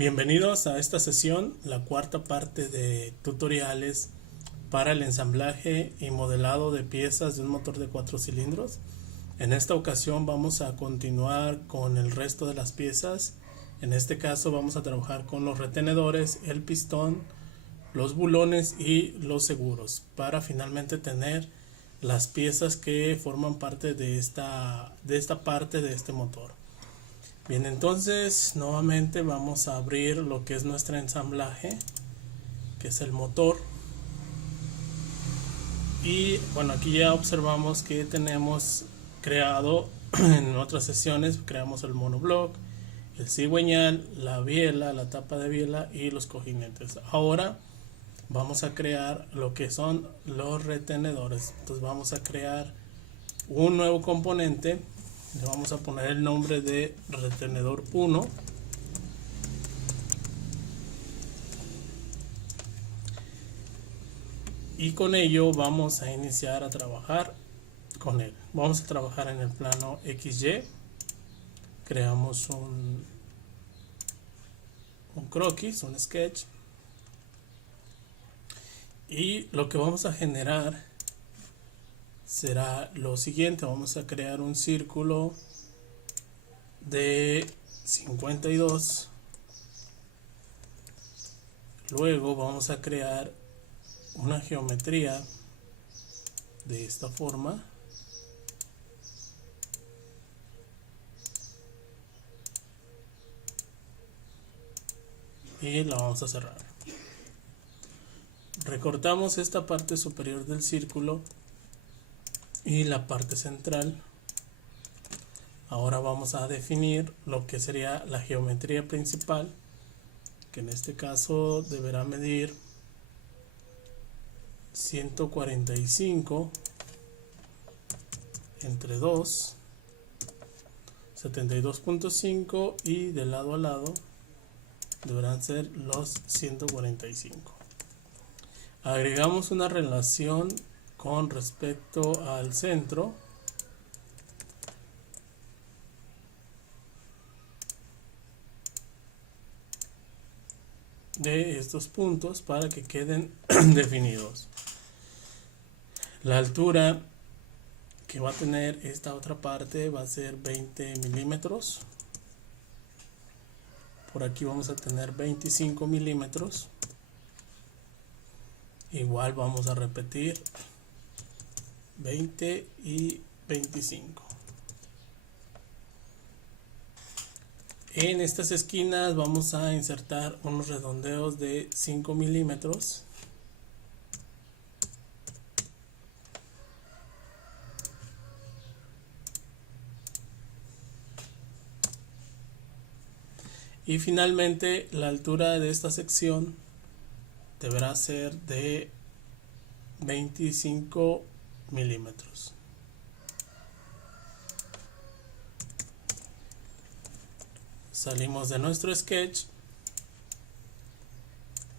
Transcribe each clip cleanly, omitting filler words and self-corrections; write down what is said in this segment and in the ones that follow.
Bienvenidos a esta sesión, la cuarta parte de tutoriales para el ensamblaje y modelado de piezas de un motor de 4 cilindros. En esta ocasión vamos a continuar con el resto de las piezas. En este caso vamos a trabajar con los retenedores, el pistón, los bulones y los seguros para finalmente tener las piezas que forman parte de esta parte de este motor. Bien, entonces nuevamente vamos a abrir lo que es nuestro ensamblaje, que es el motor. Y bueno, aquí ya observamos que tenemos creado en otras sesiones, creamos el monoblock, el cigüeñal, la biela, la tapa de biela y los cojinetes. Ahora vamos a crear lo que son los retenedores. Entonces vamos a crear un nuevo componente. Le vamos a poner el nombre de retenedor 1. Y con ello vamos a iniciar a trabajar con él. Vamos a trabajar en el plano XY. Creamos un croquis, un sketch. Y lo que vamos a generar será lo siguiente. Vamos a crear un círculo de 52. Luego vamos a crear una geometría de esta forma. Y la vamos a cerrar. Recortamos esta parte superior del círculo y la parte central. Ahora vamos a definir lo que sería la geometría principal, que en este caso deberá medir 145 entre 2, 72.5, y de lado a lado deberán ser los 145. Agregamos una relación con respecto al centro de estos puntos para que queden definidos. La altura que va a tener esta otra parte va a ser 20 milímetros. Por aquí vamos a tener 25 milímetros. Igual vamos a repetir 20 y 25. En estas esquinas vamos a insertar unos redondeos de 5 milímetros. Y finalmente la altura de esta sección deberá ser de 25 milímetros. Salimos de nuestro sketch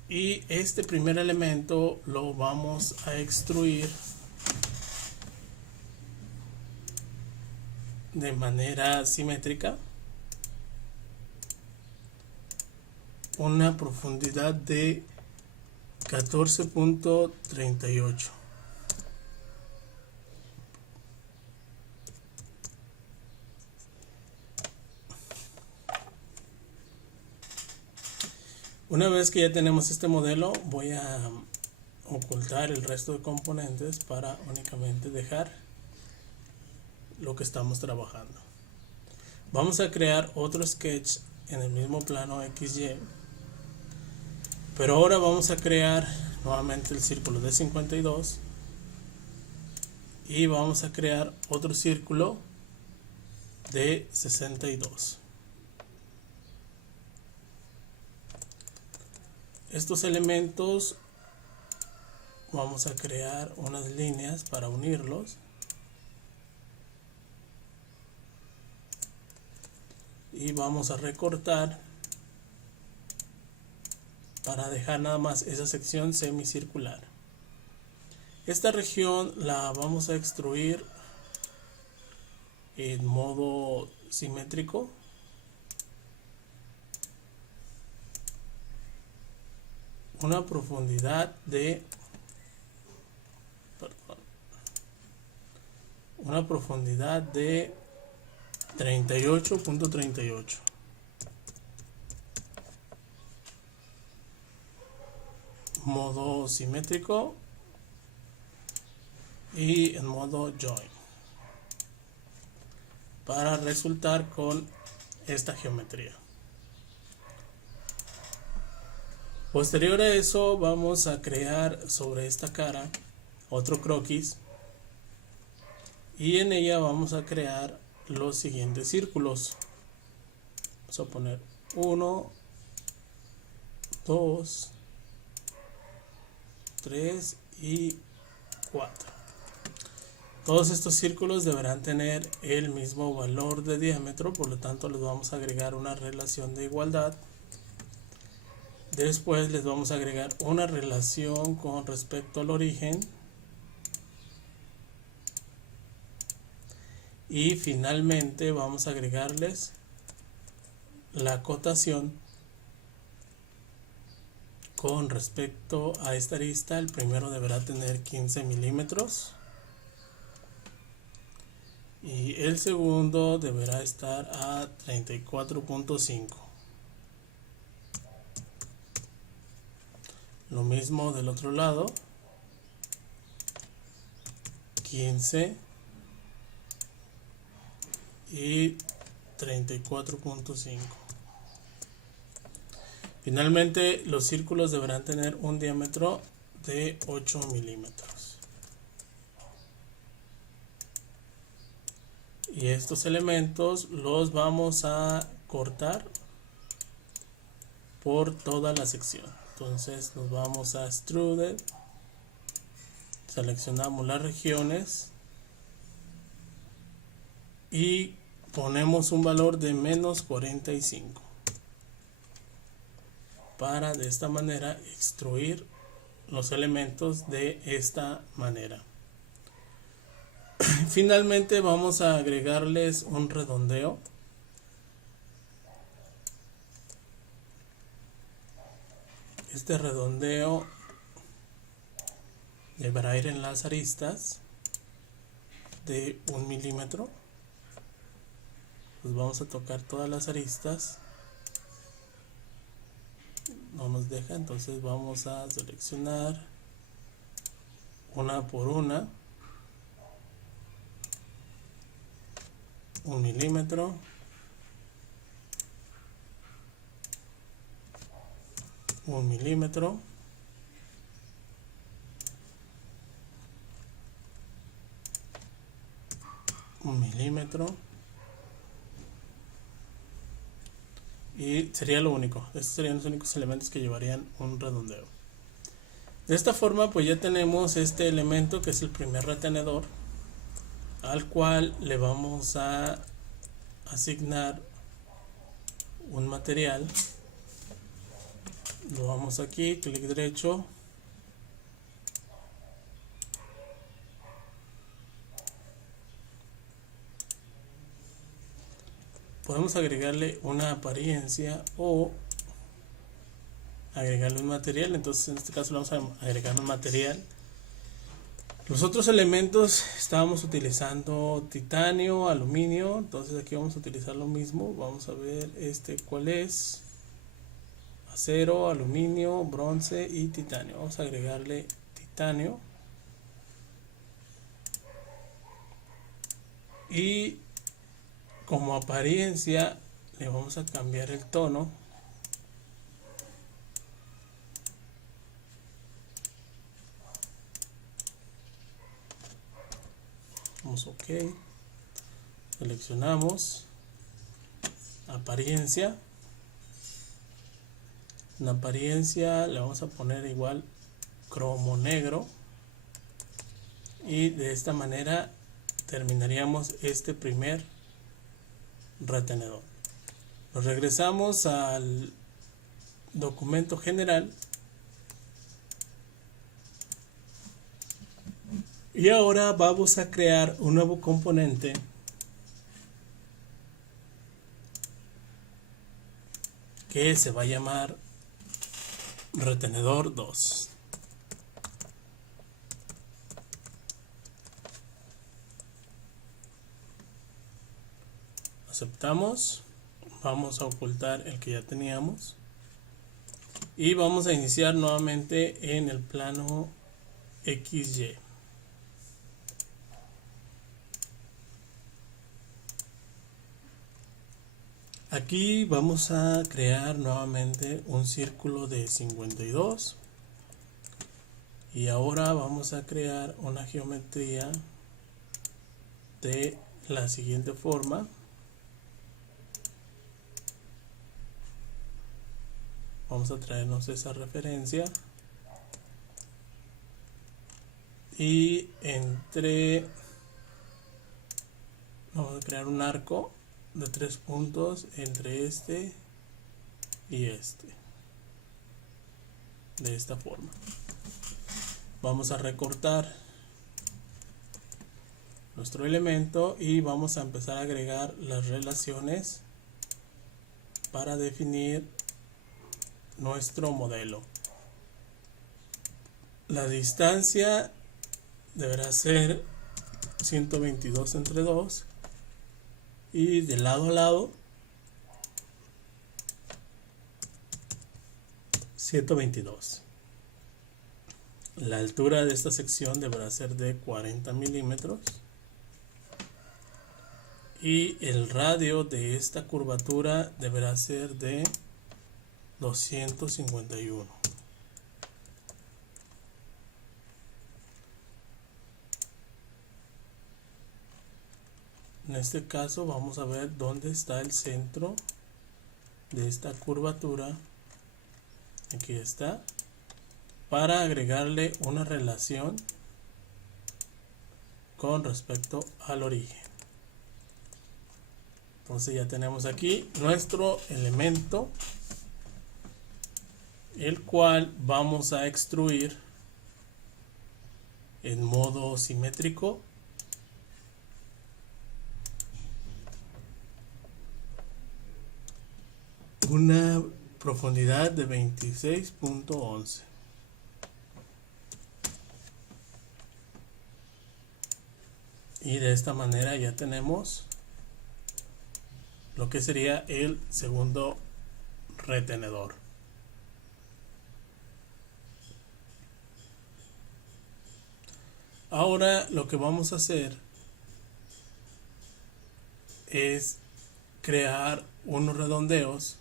y este primer elemento lo vamos a extruir de manera simétrica, una profundidad de 14.38. Una vez que ya tenemos este modelo, voy a ocultar el resto de componentes para únicamente dejar lo que estamos trabajando. Vamos a crear otro sketch en el mismo plano XY, pero ahora vamos a crear nuevamente el círculo de 52 y vamos a crear otro círculo de 62. Estos elementos vamos a crear unas líneas para unirlos y vamos a recortar para dejar nada más esa sección semicircular. Esta región la vamos a extruir en modo simétrico una profundidad de 38.38. Modo simétrico y en modo join para resultar con esta geometría. Posterior a eso vamos a crear sobre esta cara otro croquis y en ella vamos a crear los siguientes círculos. Vamos a poner 1, 2, 3 y 4. Todos estos círculos deberán tener el mismo valor de diámetro, por lo tanto les vamos a agregar una relación de igualdad. Después les vamos a agregar una relación con respecto al origen. Y finalmente vamos a agregarles la acotación con respecto a esta arista. El primero deberá tener 15 milímetros y el segundo deberá estar a 34.5. Lo mismo del otro lado, 15 y 34.5. Finalmente los círculos deberán tener un diámetro de 8 milímetros. Y estos elementos los vamos a cortar por toda la sección. Entonces nos vamos a Extrude, seleccionamos las regiones y ponemos un valor de menos 45 para de esta manera extruir los elementos de esta manera. Finalmente vamos a agregarles un redondeo. Este redondeo deberá ir en las aristas de 1 milímetro. Pues vamos a tocar todas las aristas. No nos deja, entonces vamos a seleccionar una por una. 1 milímetro, 1 milímetro, 1 milímetro, y sería lo único. Estos serían los únicos elementos que llevarían un redondeo. De esta forma pues ya tenemos este elemento que es el primer retenedor, al cual le vamos a asignar un material. Lo vamos aquí, clic derecho, podemos agregarle una apariencia o agregarle un material. Entonces en este caso vamos a agregar un material. Los otros elementos estábamos utilizando titanio, aluminio, entonces aquí vamos a utilizar lo mismo. Vamos a ver cuál es: acero, aluminio, bronce y titanio. Vamos a agregarle titanio y como apariencia le vamos a cambiar el tono. Vamos OK, seleccionamos apariencia. En apariencia le vamos a poner igual cromo negro y de esta manera terminaríamos este primer retenedor. Nos regresamos al documento general y ahora vamos a crear un nuevo componente que se va a llamar retenedor 2. Aceptamos. Vamos a ocultar el que ya teníamos y vamos a iniciar nuevamente en el plano XY. Aquí vamos a crear nuevamente un círculo de 52 y ahora vamos a crear una geometría de la siguiente forma. Vamos a traernos esa referencia y vamos a crear un arco de 3 puntos entre este y este, de esta forma. Vamos a recortar nuestro elemento y vamos a empezar a agregar las relaciones para definir nuestro modelo. La distancia deberá ser 122 entre 2 y de lado a lado 122. La altura de esta sección deberá ser de 40 milímetros y el radio de esta curvatura deberá ser de 251. En este caso vamos a ver dónde está el centro de esta curvatura. Aquí está, para agregarle una relación con respecto al origen. Entonces ya tenemos aquí nuestro elemento, el cual vamos a extruir en modo simétrico una profundidad de 26.11. Y de esta manera ya tenemos lo que sería el segundo retenedor. Ahora lo que vamos a hacer es crear unos redondeos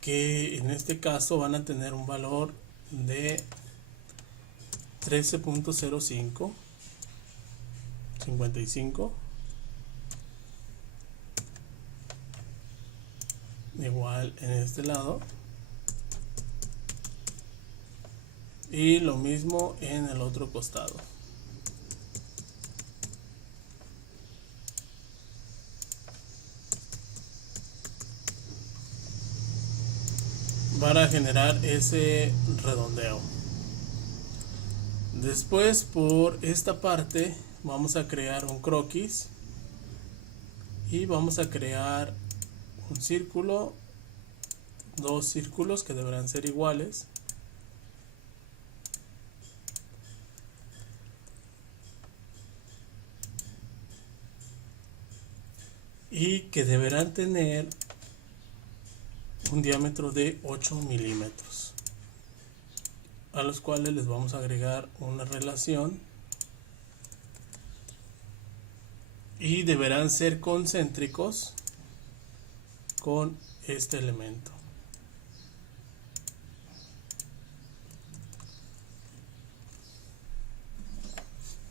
que en este caso van a tener un valor de 13.05 55, igual en este lado y lo mismo en el otro costado. Para generar ese redondeo. Después, por esta parte vamos a crear un croquis y vamos a crear un círculo, dos círculos que deberán ser iguales, y que deberán tener un diámetro de 8 milímetros, a los cuales les vamos a agregar una relación y deberán ser concéntricos con este elemento.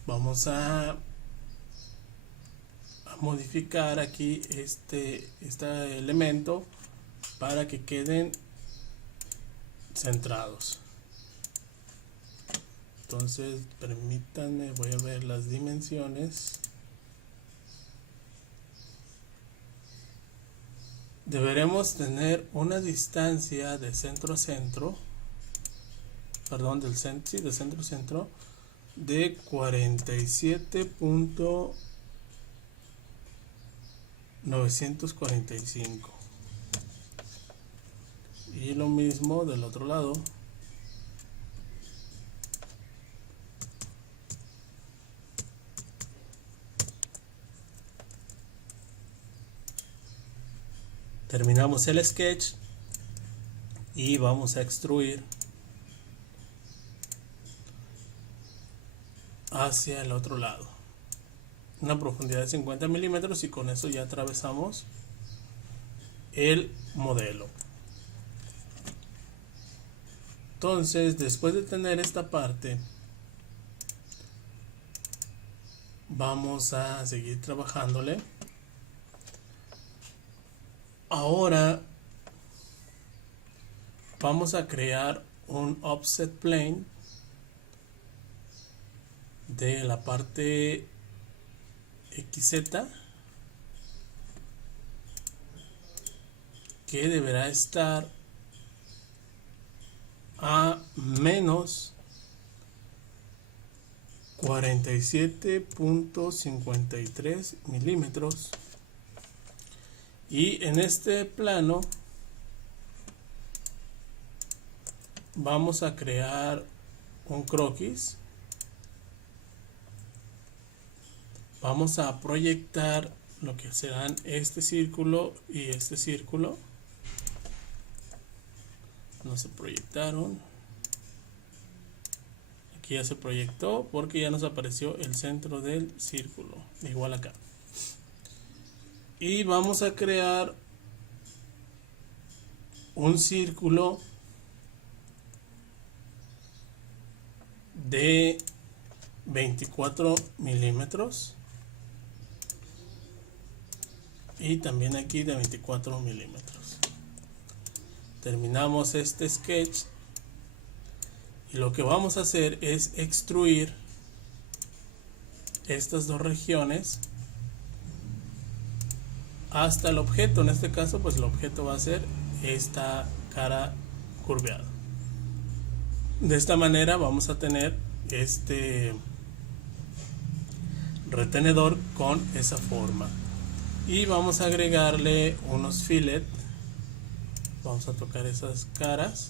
Vamos a modificar aquí este elemento para que queden centrados. Entonces permítanme, voy a ver las dimensiones. Deberemos tener una distancia de centro a centro, perdón, de centro a centro de 47.945. y lo mismo del otro lado. Terminamos el sketch y vamos a extruir hacia el otro lado, una profundidad de 50 milímetros, y con eso ya atravesamos el modelo. Entonces, después de tener esta parte, vamos a seguir trabajándole. Ahora vamos a crear un offset plane de la parte XZ, que deberá estar a menos 47.53 milímetros, y en este plano vamos a crear un croquis. Vamos a proyectar lo que serán este círculo y este círculo. No se proyectaron. Aquí ya se proyectó porque ya nos apareció el centro del círculo, igual acá. Y vamos a crear un círculo de 24 milímetros. Y también aquí de 24 milímetros. Terminamos este sketch y lo que vamos a hacer es extruir estas dos regiones hasta el objeto. En este caso, pues el objeto va a ser esta cara curveada. De esta manera vamos a tener este retenedor con esa forma. Y vamos a agregarle unos fillets. Vamos a tocar esas caras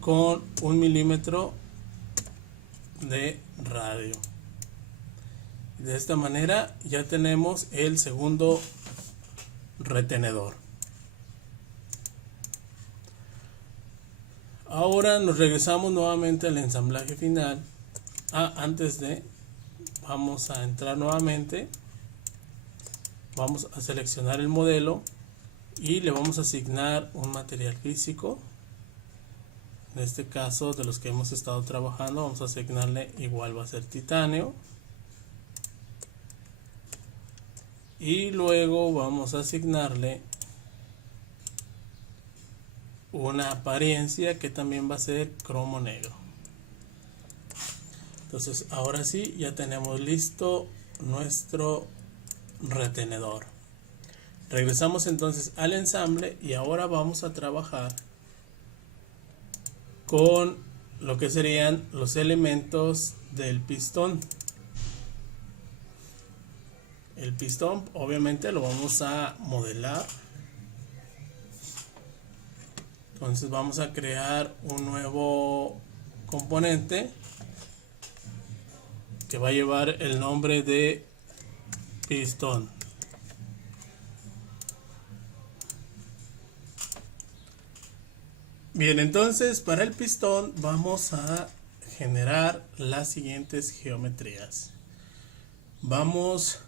con 1 milímetro de radio. De esta manera ya tenemos el segundo retenedor. Ahora nos regresamos nuevamente al ensamblaje final. Antes de, vamos a entrar nuevamente. Vamos a seleccionar el modelo y le vamos a asignar un material físico. En este caso, de los que hemos estado trabajando, vamos a asignarle, igual va a ser titanio. Y luego vamos a asignarle una apariencia que también va a ser cromo negro. Entonces, ahora sí, ya tenemos listo nuestro retenedor. Regresamos entonces al ensamble y ahora vamos a trabajar con lo que serían los elementos del pistón. El pistón obviamente lo vamos a modelar. Entonces vamos a crear un nuevo componente que va a llevar el nombre de pistón. Bien, entonces para el pistón vamos a generar las siguientes geometrías. Vamos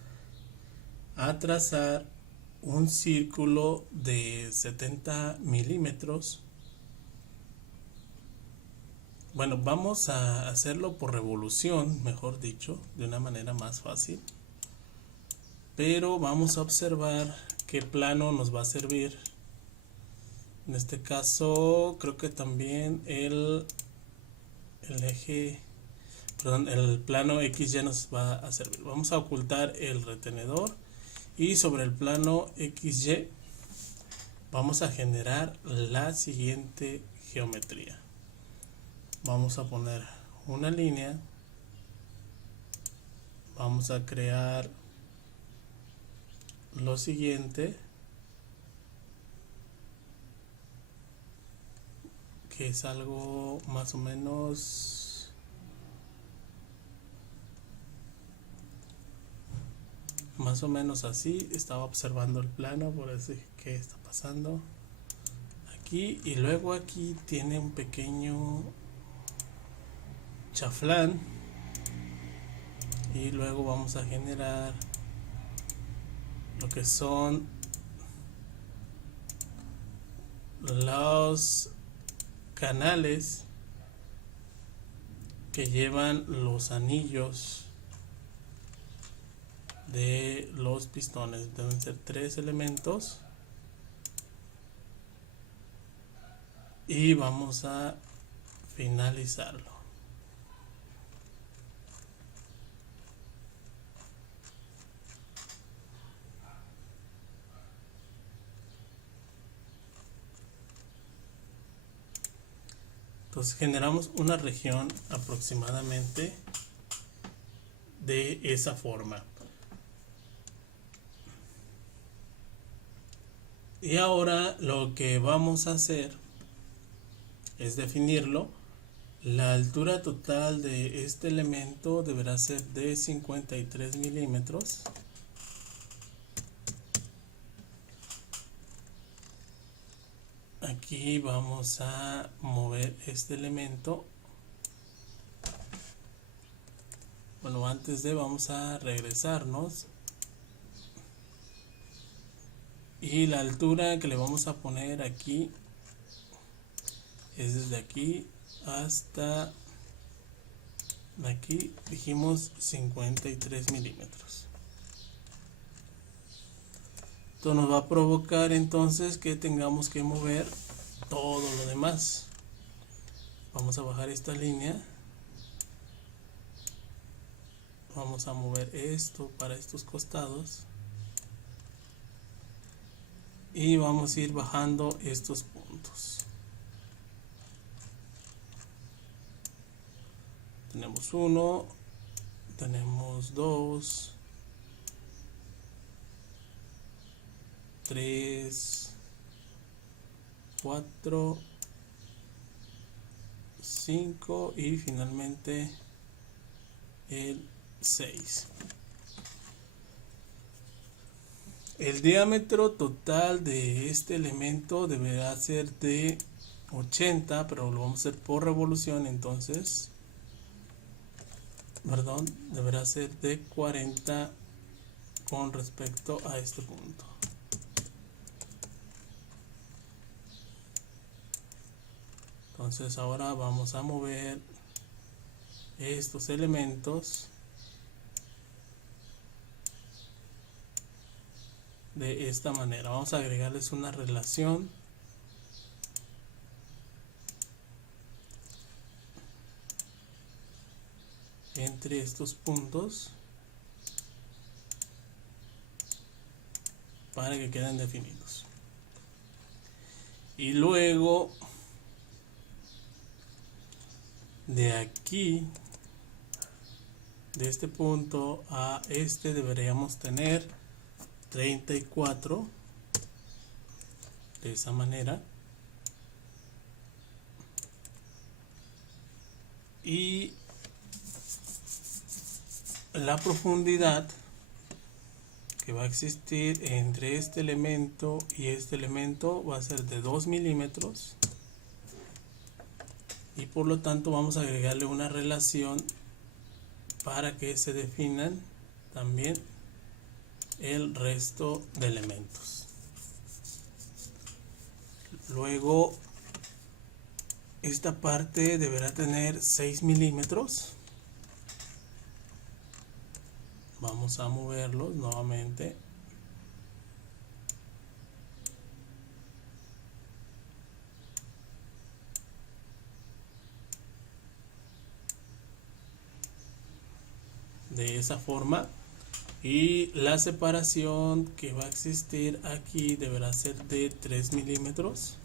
a trazar un círculo de 70 milímetros. Bueno, vamos a hacerlo por revolución, mejor dicho, de una manera más fácil. Pero vamos a observar qué plano nos va a servir. En este caso, creo que también el plano XY nos va a servir. Vamos a ocultar el retenedor y sobre el plano XY vamos a generar la siguiente geometría. Vamos a poner una línea. Vamos a crear lo siguiente. que es algo más o menos así. Estaba observando el plano, por eso dije, ¿qué está pasando aquí? Y luego aquí tiene un pequeño chaflán, y luego vamos a generar lo que son los canales que llevan los anillos de los pistones. Deben ser 3 elementos, y vamos a finalizarlo. Entonces generamos una región aproximadamente de esa forma. Y ahora lo que vamos a hacer es definirlo. La altura total de este elemento deberá ser de 53 milímetros. Aquí vamos a mover este elemento. Bueno, antes de vamos a regresarnos, y la altura que le vamos a poner aquí es desde aquí hasta aquí, dijimos 53 milímetros. Esto nos va a provocar entonces que tengamos que mover todo lo demás. Vamos a bajar esta línea, vamos a mover esto para estos costados, y vamos a ir bajando estos puntos. Tenemos 1, tenemos 2, 3, 4, 5 y finalmente el 6. El diámetro total de este elemento deberá ser de 80, pero lo vamos a hacer por revolución, entonces, perdón, deberá ser de 40 con respecto a este punto. Entonces ahora vamos a mover estos elementos de esta manera. Vamos a agregarles una relación entre estos puntos para que queden definidos. Y luego de aquí, de este punto a este, deberíamos tener 34, de esa manera. Y la profundidad que va a existir entre este elemento y este elemento va a ser de 2 milímetros, y por lo tanto vamos a agregarle una relación para que se definan también el resto de elementos. Luego esta parte deberá tener 6 milímetros. Vamos a moverlos nuevamente. De esa forma, y la separación que va a existir aquí deberá ser de 3 milímetros.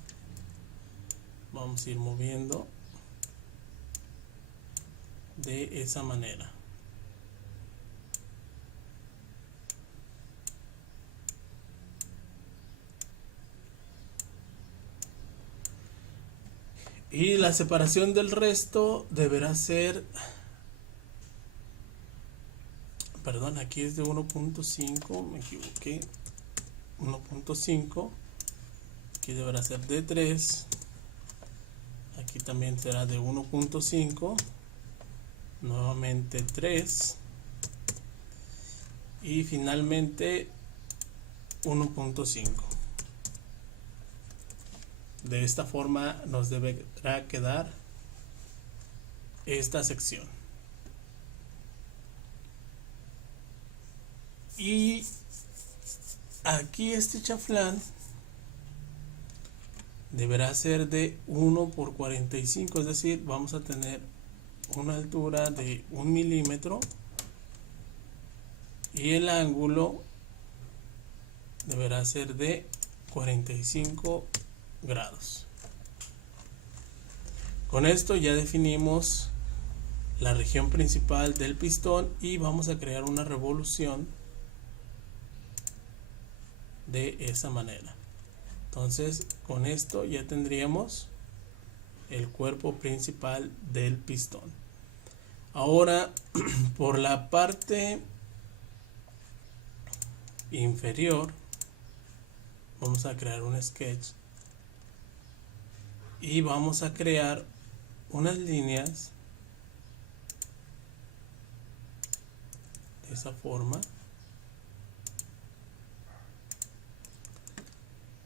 Vamos a ir moviendo de esa manera. Y la separación del resto deberá ser, perdón, aquí es de 1.5, me equivoqué, 1.5, aquí deberá ser de 3, aquí también será de 1.5, nuevamente 3 y finalmente 1.5. De esta forma nos deberá quedar esta sección. Y aquí este chaflán deberá ser de 1 por 45, es decir, vamos a tener una altura de 1 milímetro y el ángulo deberá ser de 45 grados. Con esto ya definimos la región principal del pistón y vamos a crear una revolución de esa manera. Entonces con esto ya tendríamos el cuerpo principal del pistón. Ahora por la parte inferior vamos a crear un sketch y vamos a crear unas líneas de esa forma,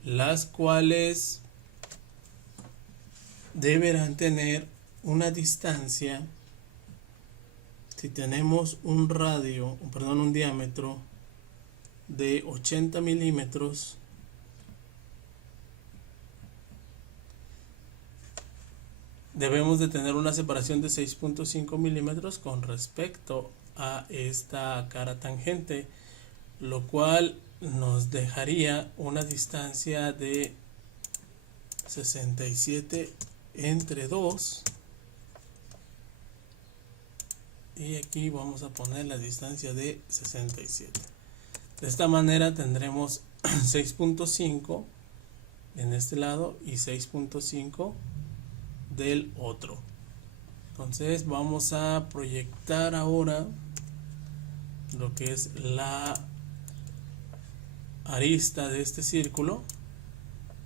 las cuales deberán tener una distancia. Si tenemos un radio, perdón, un diámetro de 80 milímetros, debemos de tener una separación de 6.5 milímetros con respecto a esta cara tangente, lo cual nos dejaría una distancia de 67 entre 2, y aquí vamos a poner la distancia de 67. De esta manera tendremos 6.5 en este lado y 6.5 del otro. Entonces vamos a proyectar ahora lo que es la arista de este círculo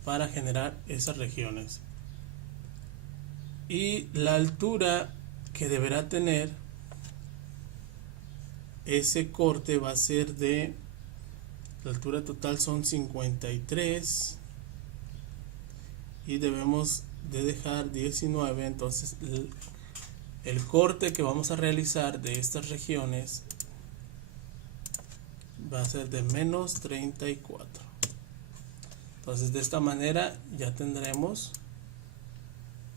para generar esas regiones, y la altura que deberá tener ese corte va a ser de, la altura total son 53 y debemos de dejar 19. Entonces el corte que vamos a realizar de estas regiones va a ser de menos 34. Entonces de esta manera ya tendremos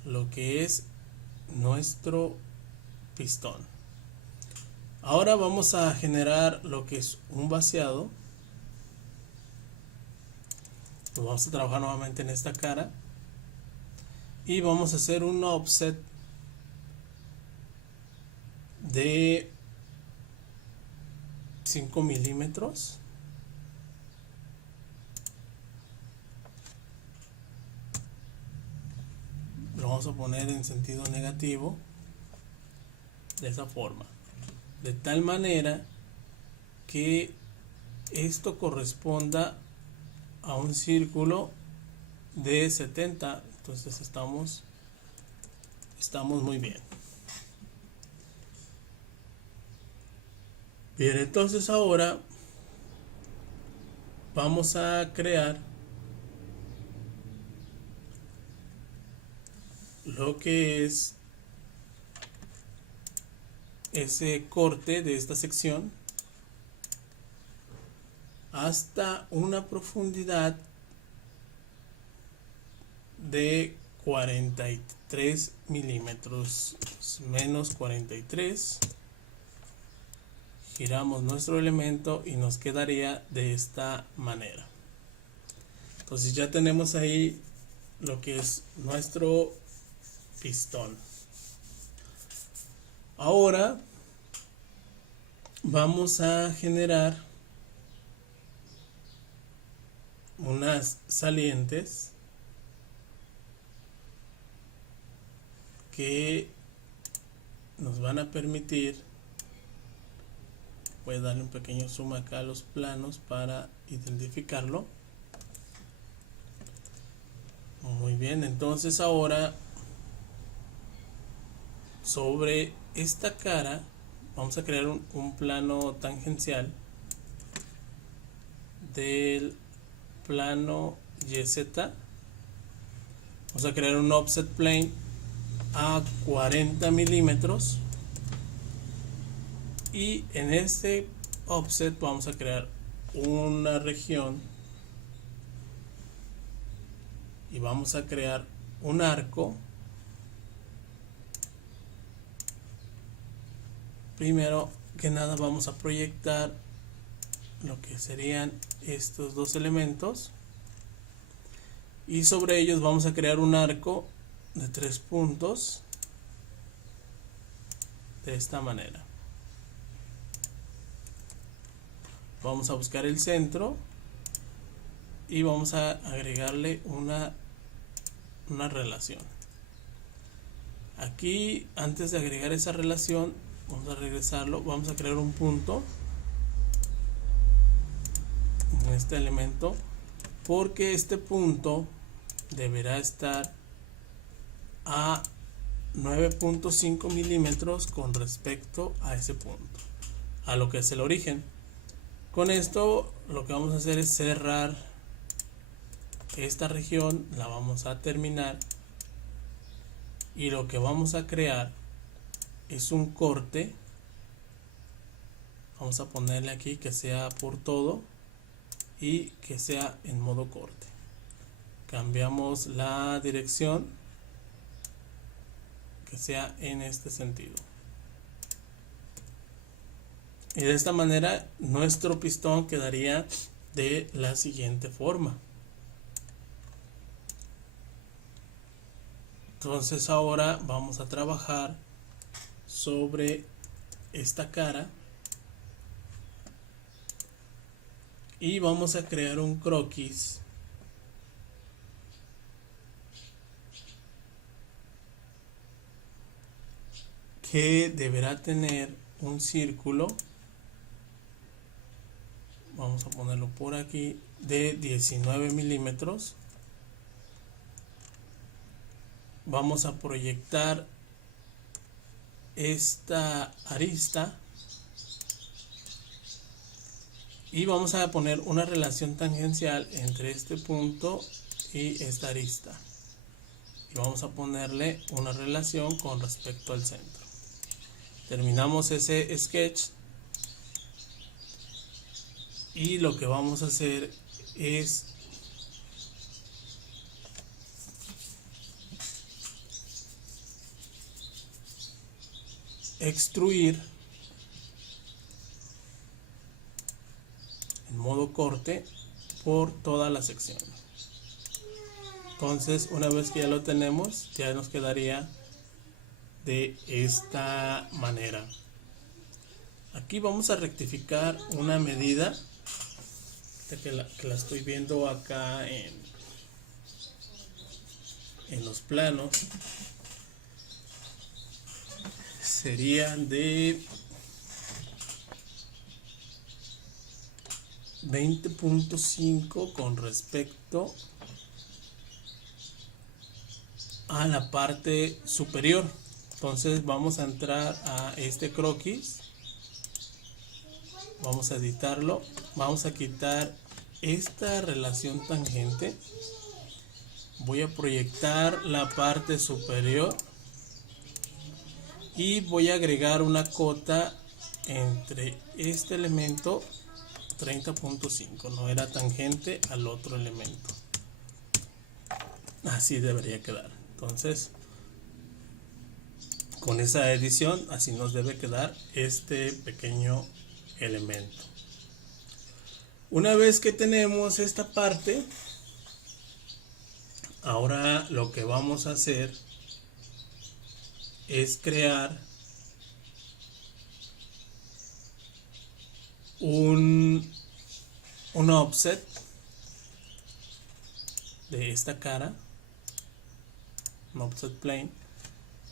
lo que es nuestro pistón. Ahora vamos a generar lo que es un vaciado. Pues vamos a trabajar nuevamente en esta cara y vamos a hacer un offset de 5 milímetros. Lo vamos a poner en sentido negativo de esa forma, de tal manera que esto corresponda a un círculo de 70. Entonces estamos muy bien. Bien, entonces ahora vamos a crear lo que es ese corte de esta sección hasta una profundidad de 43 milímetros, menos 43. Giramos nuestro elemento y nos quedaría de esta manera. Entonces ya tenemos ahí lo que es nuestro pistón. Ahora vamos a generar unas salientes que nos van a permitir, voy a darle un pequeño zoom acá a los planos para identificarlo. Muy bien, entonces ahora sobre esta cara vamos a crear un plano tangencial del plano YZ. Vamos a crear un offset plane a 40 milímetros y en este offset vamos a crear una región y vamos a crear un arco. Primero que nada vamos a proyectar lo que serían estos dos elementos y sobre ellos vamos a crear un arco de 3 puntos de esta manera. Vamos a buscar el centro y vamos a agregarle una relación. Aquí, antes de agregar esa relación, vamos a regresarlo, vamos a crear un punto en este elemento, porque este punto deberá estar a 9.5 milímetros con respecto a ese punto, a lo que es el origen. Con esto lo que vamos a hacer es cerrar esta región, la vamos a terminar y lo que vamos a crear es un corte. Vamos a ponerle aquí que sea por todo y que sea en modo corte. Cambiamos la dirección que sea en este sentido y de esta manera nuestro pistón quedaría de la siguiente forma. Entonces ahora vamos a trabajar sobre esta cara y vamos a crear un croquis que deberá tener un círculo. Vamos a ponerlo por aquí de 19 milímetros. Vamos a proyectar esta arista y vamos a poner una relación tangencial entre este punto y esta arista y vamos a ponerle una relación con respecto al centro. Terminamos ese sketch y lo que vamos a hacer es extruir en modo corte por toda la sección. Entonces una vez que ya lo tenemos, ya nos quedaría de esta manera. Aquí vamos a rectificar una medida que la estoy viendo acá en los planos. Sería de 20.5 con respecto a la parte superior. Entonces vamos a entrar a este croquis, vamos a editarlo, vamos a quitar esta relación tangente, voy a proyectar la parte superior y voy a agregar una cota entre este elemento 30.5, no era tangente al otro elemento. Así debería quedar. Entonces con esa edición así nos debe quedar este pequeño elemento. Una vez que tenemos esta parte, ahora lo que vamos a hacer es crear un offset de esta cara, un offset plane,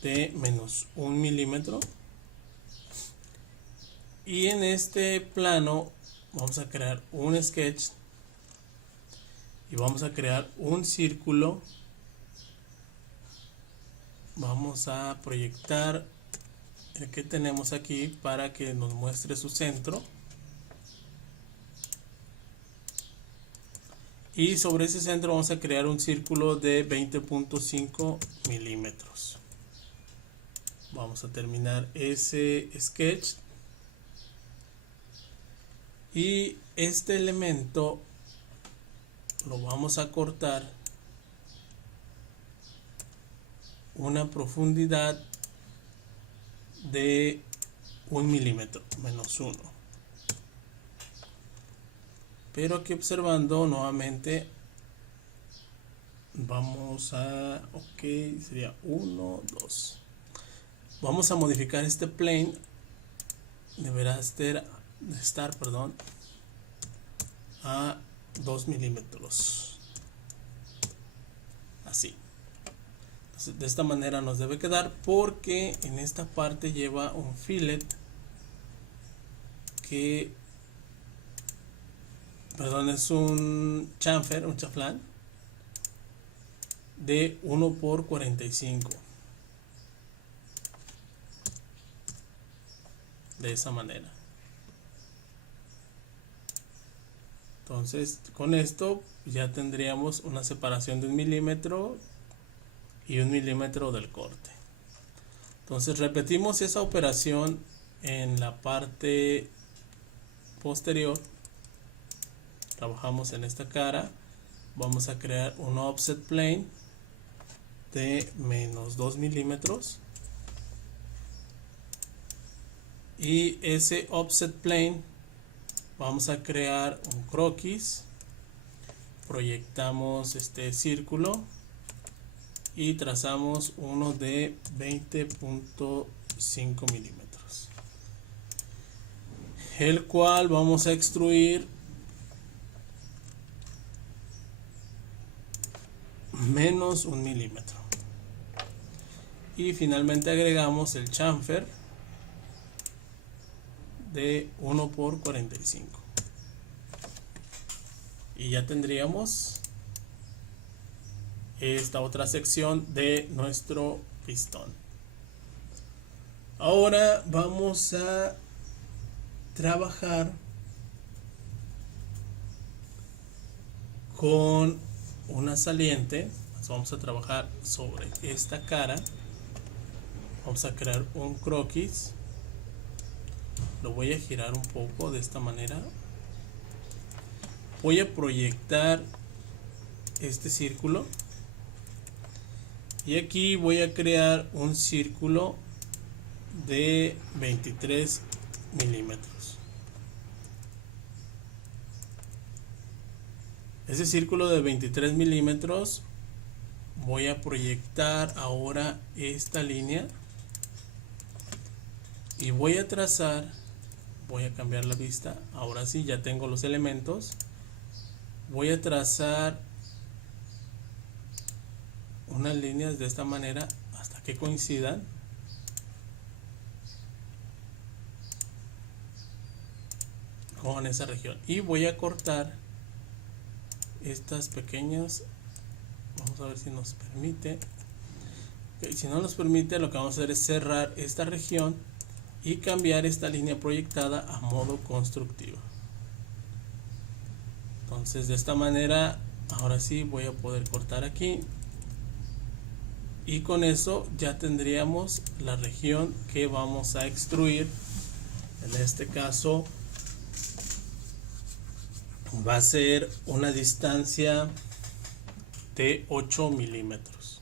de menos 1 milímetro. Y en este plano vamos a crear un sketch y vamos a crear un círculo. Vamos a proyectar el que tenemos aquí para que nos muestre su centro. Y sobre ese centro vamos a crear un círculo de 20.5 milímetros. Vamos a terminar ese sketch. Y este elemento lo vamos a cortar una profundidad de 1 milímetro, menos 1. Pero aquí observando nuevamente, vamos a, ok, sería 1, 2. Vamos a modificar este plane, deberá estar a 2 milímetros. Así. Entonces, de esta manera nos debe quedar, porque en esta parte lleva un fillet que, es un chamfer, un chaflán de 1 por 45. De esa manera. Entonces, con esto ya tendríamos una separación de 1 milímetro y 1 milímetro del corte. Entonces, repetimos esa operación en la parte posterior. Trabajamos en esta cara. Vamos a crear un offset plane de menos 2 milímetros. Y ese offset plane vamos a crear un croquis, proyectamos este círculo y trazamos uno de 20.5 milímetros, el cual vamos a extruir menos 1 milímetro. Y finalmente agregamos el chamfer de 1 por 45. Y ya tendríamos esta otra sección de nuestro pistón. Ahora vamos a trabajar con una saliente. Vamos a trabajar sobre esta cara. Vamos a crear un croquis. Lo voy a girar un poco de esta manera. Voy a proyectar este círculo y aquí voy a crear un círculo de 23 milímetros. Ese círculo de 23 milímetros voy a proyectar ahora esta línea y voy a trazar. Voy a cambiar la vista. Ahora sí, ya tengo los elementos. Voy a trazar unas líneas de esta manera hasta que coincidan. Con esa región. Y voy a cortar estas pequeñas. Vamos a ver si nos permite. Okay, si no nos permite, lo que vamos a hacer es cerrar esta región y cambiar esta línea proyectada a modo constructivo. Entonces, de esta manera, ahora sí voy a poder cortar aquí. Y con eso ya tendríamos la región que vamos a extruir. En este caso va a ser una distancia de 8 milímetros.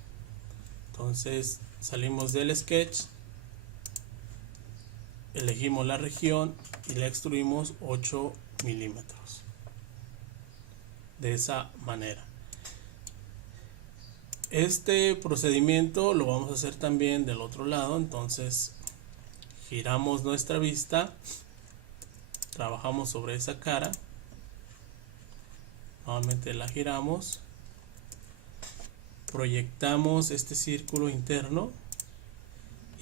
Entonces salimos del sketch, elegimos la región y la extruimos 8 milímetros. De esa manera. Este procedimiento lo vamos a hacer también del otro lado. Entonces giramos nuestra vista, trabajamos sobre esa cara, nuevamente la giramos, proyectamos este círculo interno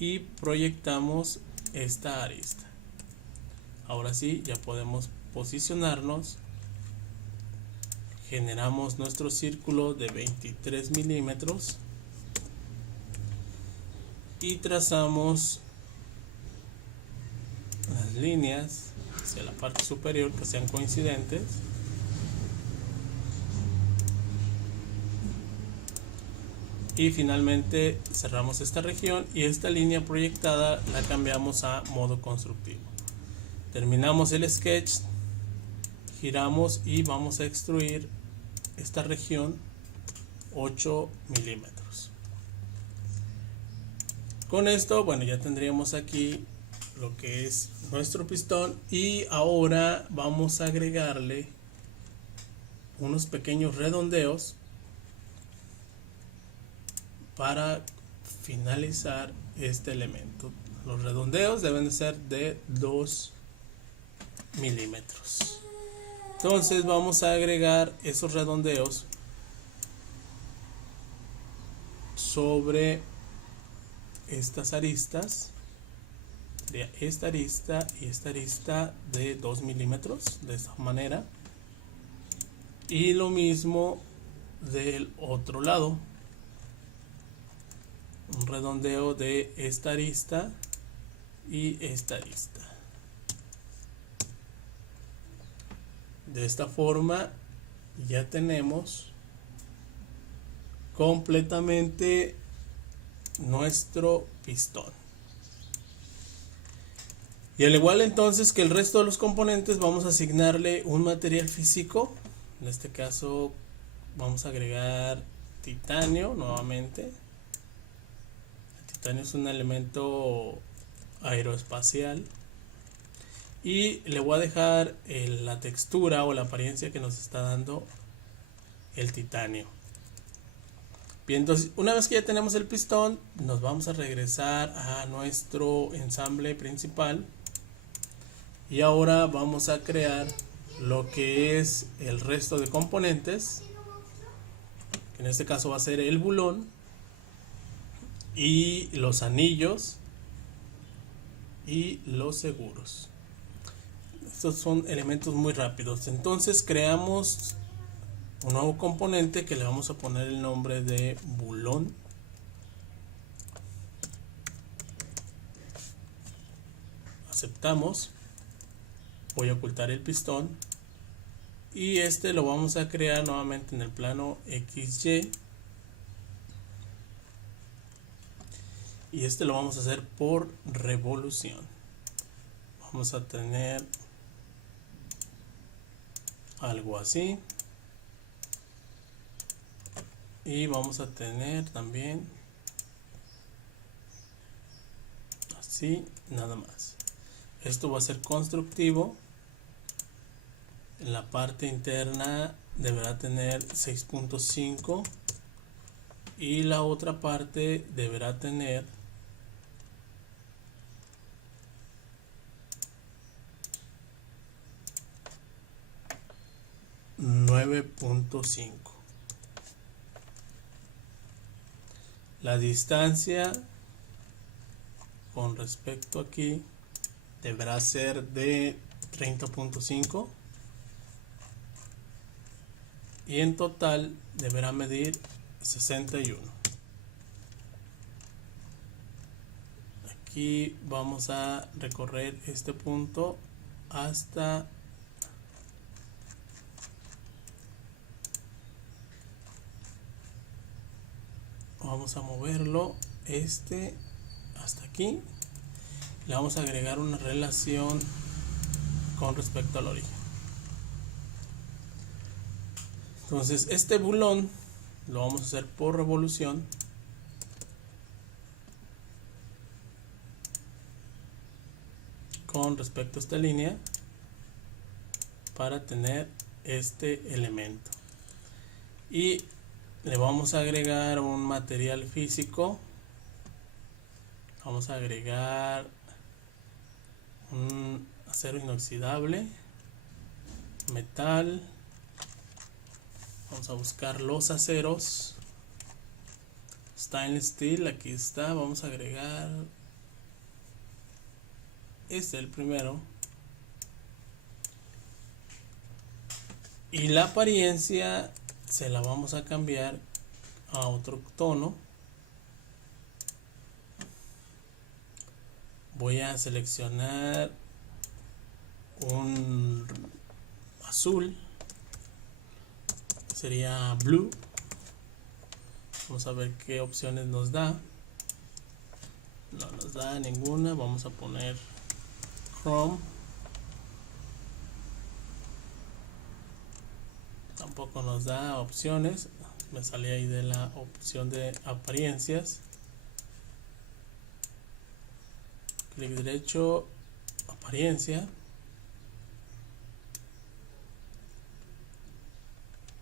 y proyectamos esta arista. Ahora sí, ya podemos posicionarnos. Generamos nuestro círculo de 23 milímetros y trazamos las líneas hacia la parte superior que sean coincidentes. Y finalmente cerramos esta región y esta línea proyectada la cambiamos a modo constructivo. Terminamos el sketch, giramos y vamos a extruir esta región 8 milímetros. Con esto, bueno, ya tendríamos aquí lo que es nuestro pistón y ahora vamos a agregarle unos pequeños redondeos para finalizar este elemento. Los redondeos deben de ser de 2 milímetros. Entonces vamos a agregar esos redondeos sobre estas aristas. Sería esta arista y esta arista de 2 milímetros, de esta manera. Y lo mismo del otro lado. Un redondeo de esta arista y esta arista. De esta forma ya tenemos completamente nuestro pistón. Y al igual entonces que el resto de los componentes, vamos a asignarle un material físico. En este caso vamos a agregar titanio nuevamente. Es un elemento aeroespacial y le voy a dejar la textura o la apariencia que nos está dando el titanio. Bien, entonces una vez que ya tenemos el pistón, nos vamos a regresar a nuestro ensamble principal y ahora vamos a crear lo que es el resto de componentes, que en este caso va a ser el bulón y los anillos y los seguros. Estos son elementos muy rápidos. Entonces creamos un nuevo componente que le vamos a poner el nombre de bulón. Aceptamos. Voy a ocultar el pistón y este lo vamos a crear nuevamente en el plano XY. Y este lo vamos a hacer por revolución. Vamos a tener algo así. Y vamos a tener también así, nada más. Esto va a ser constructivo. En la parte interna deberá tener 6.5 y la otra parte deberá tener 9.5. La distancia con respecto aquí deberá ser de 30.5 y en total deberá medir 61. Aquí vamos a recorrer este punto hasta vamos a moverlo hasta aquí. Le vamos a agregar una relación con respecto al origen. Entonces este bulón lo vamos a hacer por revolución. Con respecto a esta línea para tener este elemento. Y le vamos a agregar un material físico. Vamos a agregar un acero inoxidable, metal. Vamos a buscar los aceros. Stainless steel, aquí está. Vamos a agregar Este es el primero. Y la apariencia se la vamos a cambiar a otro tono. Voy a seleccionar un azul, sería blue. Vamos a ver qué opciones nos da. No nos da ninguna. Vamos a poner Chrome. Tampoco nos da opciones. Me salí ahí de la opción de apariencias. Clic derecho, apariencia.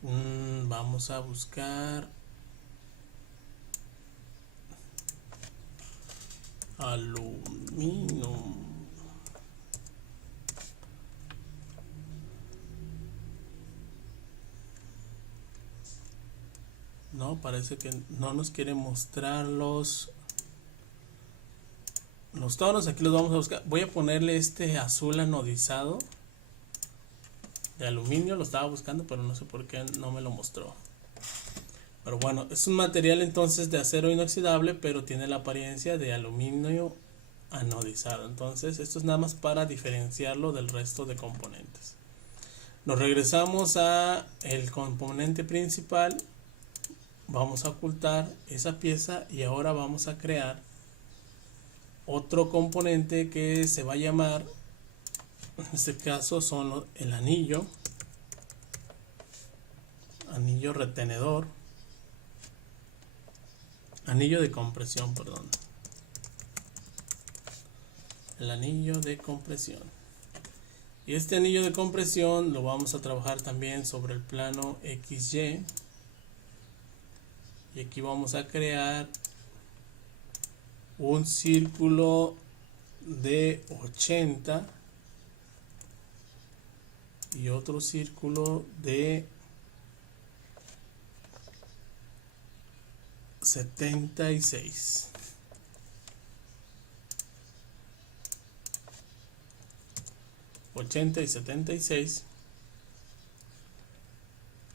Vamos a buscar aluminio. No, parece que no nos quiere mostrar los tonos. Aquí los vamos a buscar. Voy a ponerle este azul anodizado de aluminio. Lo estaba buscando, pero no sé por qué no me lo mostró. Pero bueno, es un material entonces de acero inoxidable, pero tiene la apariencia de aluminio anodizado. Entonces esto es nada más para diferenciarlo del resto de componentes. Nos regresamos a el componente principal. Vamos a ocultar esa pieza y ahora vamos a crear otro componente que se va a llamar, en este caso son el anillo retenedor, anillo de compresión, perdón, el anillo de compresión. Y este anillo de compresión lo vamos a trabajar también sobre el plano XY. Y aquí vamos a crear un círculo de 80 y otro círculo de 76. Y 76,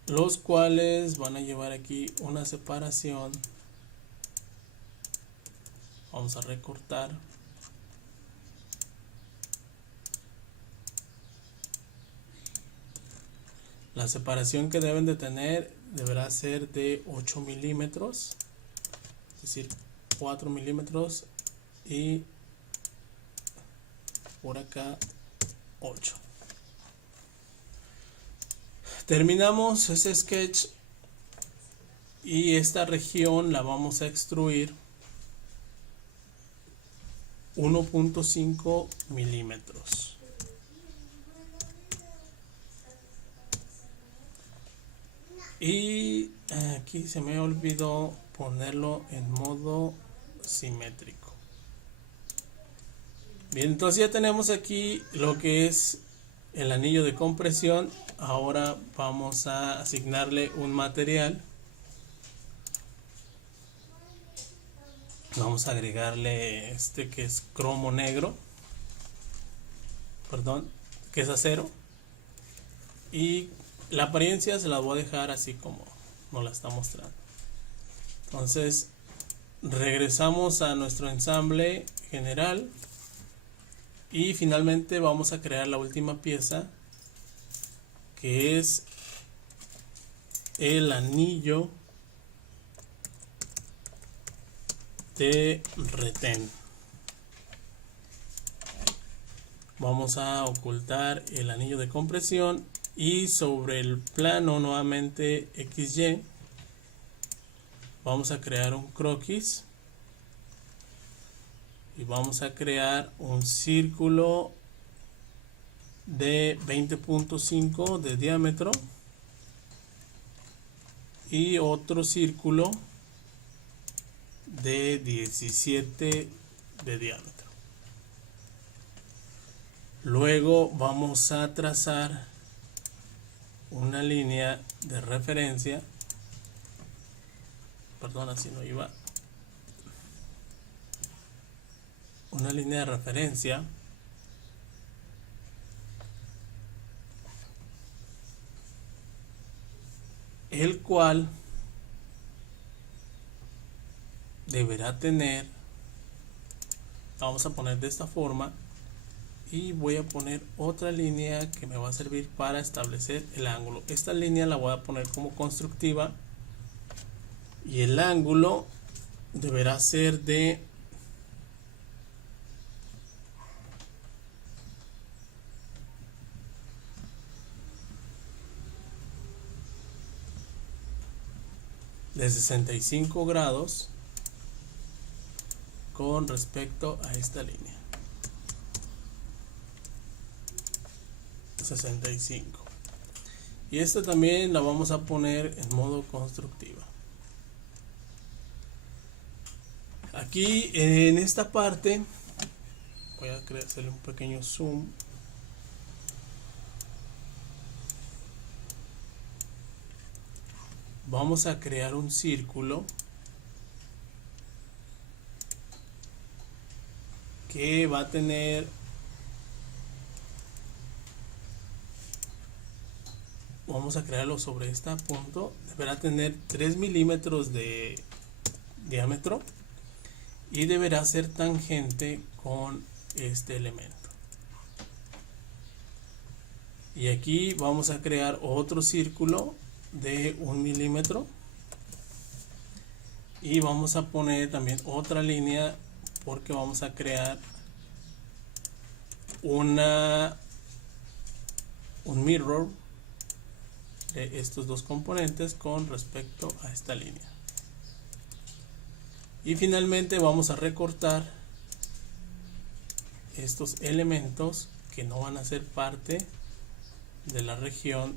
los cuales van a llevar aquí una separación. Vamos a recortar. La separación que deben de tener deberá ser de 8 milímetros, es decir, 4 milímetros y por acá 8. Terminamos ese sketch y esta región la vamos a extruir 1.5 milímetros. Y aquí se me olvidó ponerlo en modo simétrico. Bien, entonces ya tenemos aquí lo que es el anillo de compresión. Ahora vamos a asignarle un material. Vamos a agregarle este que es cromo negro, perdón, que es acero, y la apariencia se la voy a dejar así como nos la está mostrando. Entonces regresamos a nuestro ensamble general y finalmente vamos a crear la última pieza, que es el anillo de retén. Vamos a ocultar el anillo de compresión y sobre el plano nuevamente XY vamos a crear un croquis y vamos a crear un círculo de 20.5 de diámetro y otro círculo de 17 de diámetro. Luego vamos a trazar una línea de referencia, perdón, así no iba, una línea de referencia el cual deberá tener, vamos a poner de esta forma, y voy a poner otra línea que me va a servir para establecer el ángulo. Esta línea la voy a poner como constructiva y el ángulo deberá ser de 65 grados con respecto a esta línea. 65. Y esta también la vamos a poner en modo constructiva. Aquí en esta parte voy a hacerle un pequeño zoom. Vamos a crear un círculo que va a tener, vamos a crearlo sobre este punto, deberá tener 3 milímetros de diámetro y deberá ser tangente con este elemento. Y aquí vamos a crear otro círculo de 1 milímetro y vamos a poner también otra línea porque vamos a crear un mirror de estos dos componentes con respecto a esta línea. Y finalmente vamos a recortar estos elementos que no van a ser parte de la región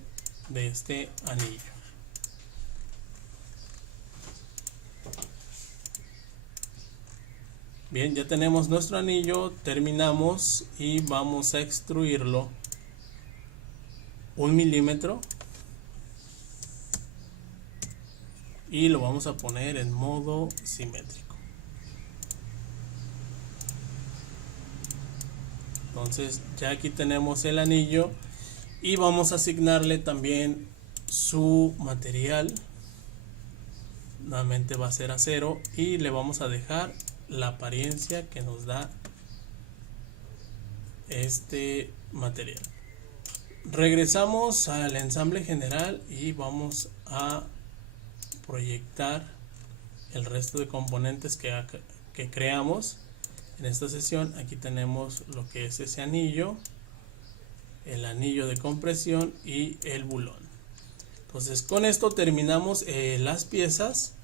de este anillo. Bien, ya tenemos nuestro anillo, terminamos y vamos a extruirlo 1 milímetro y lo vamos a poner en modo simétrico. Entonces ya aquí tenemos el anillo y vamos a asignarle también su material. Nuevamente va a ser acero y le vamos a dejar la apariencia que nos da este material. Regresamos al ensamble general y vamos a proyectar el resto de componentes que creamos en esta sesión. Aquí tenemos lo que es ese anillo, el anillo de compresión y el bulón. Entonces con esto terminamos las piezas.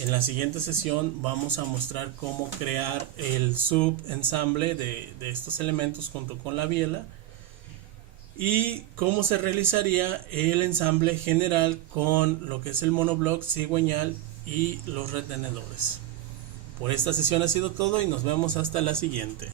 En la siguiente sesión vamos a mostrar cómo crear el subensamble de estos elementos junto con la biela y cómo se realizaría el ensamble general con lo que es el monobloc, cigüeñal y los retenedores. Por esta sesión ha sido todo y nos vemos hasta la siguiente.